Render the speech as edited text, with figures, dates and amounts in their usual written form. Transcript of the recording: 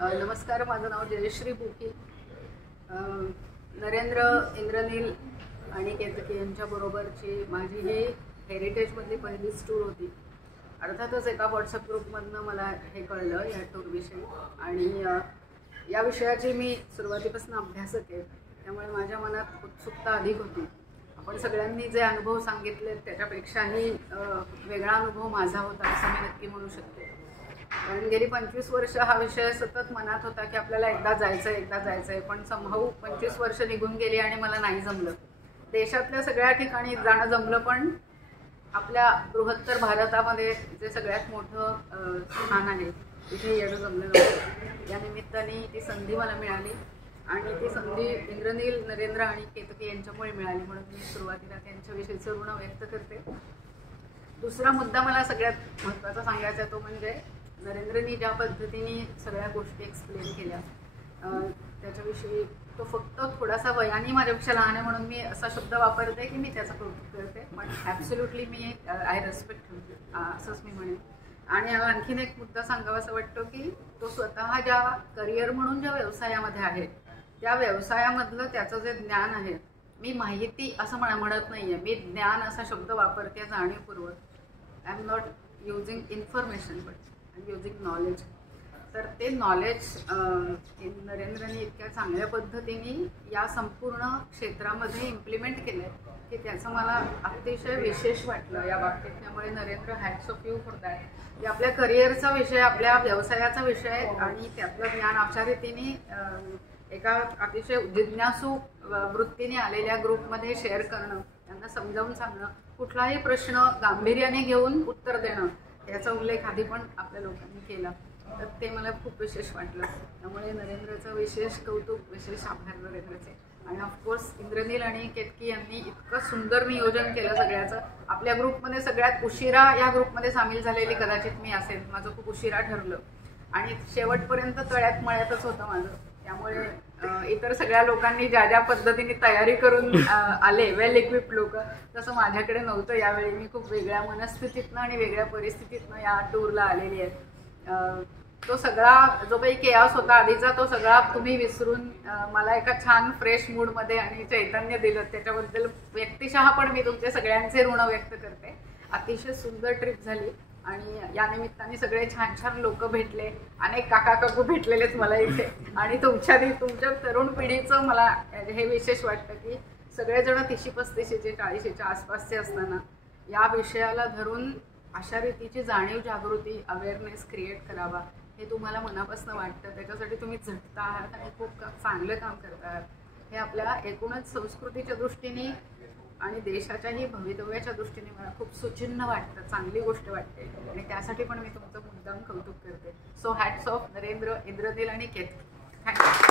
नमस्कार, माझं नाव जयश्री बुकी. नरेंद्र, इंद्रनील आणि केतकी यांच्याबरोबरची माझी ही हेरिटेजमधली पहिलीच टूर होती. अर्थातच एका व्हॉट्सअप ग्रुपमधनं मला हे कळलं या टूरविषयी, आणि या विषयाची मी सुरुवातीपासून अभ्यासक आहे, त्यामुळे माझ्या मनात उत्सुकता अधिक होती. आपण सगळ्यांनी जे अनुभव सांगितले त्याच्यापेक्षाही वेगळा अनुभव माझा होता असं मी नक्की म्हणू शकते. कारण गेली 25 वर्ष हा विषय सतत मनात होता की आपल्याला एकदा जायचं आहे, पण समहाऊ 25 वर्ष निघून गेली आणि मला नाही जमलं. देशातल्या सगळ्या ठिकाणी जाणं जमलं, पण आपल्या बृहत्तर भारतामध्ये जे सगळ्यात मोठं स्थान आहे तिथे येणं जमलं नव्हतं. या निमित्ताने ती संधी मला मिळाली, आणि ती संधी इंद्रनील, नरेंद्र आणि केतकी यांच्यामुळे मिळाली, म्हणून मी सुरुवातीला त्यांच्याविषयीचं ऋण व्यक्त करते. दुसरा मुद्दा मला सगळ्यात महत्त्वाचा सांगायचा तो म्हणजे नरेंद्रनी ज्या पद्धतीने सगळ्या गोष्टी एक्सप्लेन केल्या त्याच्याविषयी तो फक्त थोडासा वयाने माझ्यापेक्षा लहान आहे म्हणून मी असा शब्द वापरते की मी त्याचं कौतुक करते, पण ॲब्सोल्युटली मी आय रेस्पेक्ट असंच मी म्हणेन. आणि आणखीन एक मुद्दा सांगावा असं वाटतो की तो स्वतः ज्या करिअर म्हणून ज्या व्यवसायामध्ये आहे त्या व्यवसायामधलं त्याचं जे ज्ञान आहे, मी माहिती असं म्हणत नाही आहे, मी ज्ञान असा शब्द वापरते जाणीवपूर्वक. I am not using information but I am using knowledge. तर ते नॉलेज नरेंद्रनी इतक्या चांगल्या पद्धतीने या संपूर्ण क्षेत्रामध्ये इम्प्लिमेंट केलं आहे की त्याचं मला अतिशय विशेष वाटलं या बाबतीत. त्यामुळे Narendra, hats off you for that. की आपल्या करिअरचा विषय, आपल्या व्यवसायाचा विषय आणि त्यातलं ज्ञान अशा रीतीने एका अतिशय जिज्ञासू वृत्तीने आलेल्या ग्रुपमध्ये शेअर करणं, त्यांना समजावून सांगणं, कुठलाही प्रश्न गांभीर्याने घेऊन उत्तर देणं, याचा उल्लेख आधी पण आपल्या लोकांनी केला. तर ते मला खूप विशेष वाटलं. त्यामुळे नरेंद्रचं विशेष कौतुक, विशेष आभार नरेंद्रचे. आणि ऑफकोर्स इंद्रनील आणि केतकी यांनी इतकं सुंदर नियोजन केलं सगळ्याचं. आपल्या ग्रुपमध्ये सगळ्यात उशिरा या ग्रुपमध्ये सामील झालेली कदाचित मी असेल. माझं खूप उशिरा ठरलं आणि शेवटपर्यंत तळ्यात मळ्यातच होतं माझं. त्यामुळे इतर सगळ्या लोकांनी ज्या ज्या पद्धतीने तयारी करून आले, वेल इक्विप्ड लोक, तसं माझ्याकडे नव्हतं. यावेळी मी खूप वेगळ्या मनस्थितीतनं आणि वेगळ्या परिस्थितीतनं या टूरला आलेली आहे. तो सगळा जो काही केआस होता आधीचा, तो सगळा तुम्ही विसरून मला एका छान फ्रेश मूडमध्ये आणि चैतन्य दिलं, त्याच्याबद्दल व्यक्तिशः पण मी तुमचे सगळ्यांचे ऋण व्यक्त करते. अतिशय सुंदर ट्रिप झाली आणि या निमित्ताने सगळे छान छान लोक भेटले. अनेक काका काकू भेटलेलेच मला इथे, आणि तुमच्या तरुण पिढीचं मला हे विशेष वाटतं की सगळेजण 30-35चे 40च्या आसपासचे असताना या विषयाला धरून अशा रीतीची जाणीव, जागृती, अवेअरनेस क्रिएट करावा हे तुम्हाला मनापासून वाटतं. त्याच्यासाठी तुम्ही झटता आहात आणि खूप चांगलं काम करता आहात. हे आपल्या एकूणच संस्कृतीच्या दृष्टीने आणि देशाच्याही भवितव्याच्या दृष्टीने मला खूप सुचिन्ह वाटतं, चांगली गोष्ट वाटते, आणि त्यासाठी पण मी तुमचं मुद्दाम कौतुक करते. So hats off Narendra, Indranil आणि केतकी. थँक्यू.